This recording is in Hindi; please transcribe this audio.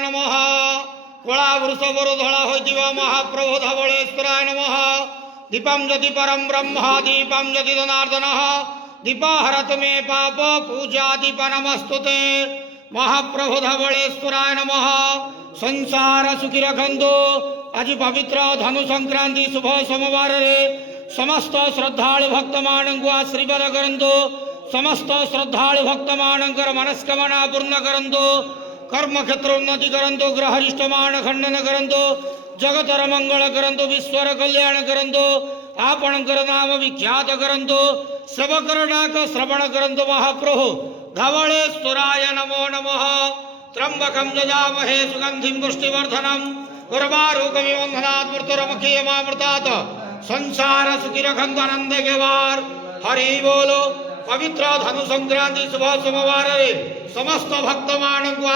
नमः कला वृषभर धला होइतिबा महाप्रभु धवलेश्वराय नमः दीपं ज्योति परम ब्रह्म दीपं ज्योति जनार्दनः दीपहरतु मे पाप पूजा दीप नमस्तुते महाप्रभु धवलेश्वराय नमः संसार सुखी रखंदो आज पवित्र धनु संक्रांति शुभ सोमवार रे समस्त श्रद्धालु भक्त मानंकु आशीर्वाद करंदो समस्त श्रद्धालु भक्त मानंकर मनस्कामना पूर्ण करंदो कर्म क्षेत्र उन्नति करंदो ग्रहरिष्ट मान खंडन करंदो जगतर मंगल करंदो विश्वर कल्याण करंदो आपणकर नाम विख्यात करंदो सेवकर डाक श्रवण करंदो महाप्रभु धवलेश्वराय नमो नमः त्र्यंबकं यजामहे सुगंधिं पुष्टिवर्धनम् उर्वारुकमिव वन्दनात् मृत्युर्मुखीयमामृतात् संसार सुखी रखंदो आनंद के वार हरि बोलो पवित्र धनु संक्रांति शुभ सोमवार रे समस्त भक्त मानंकु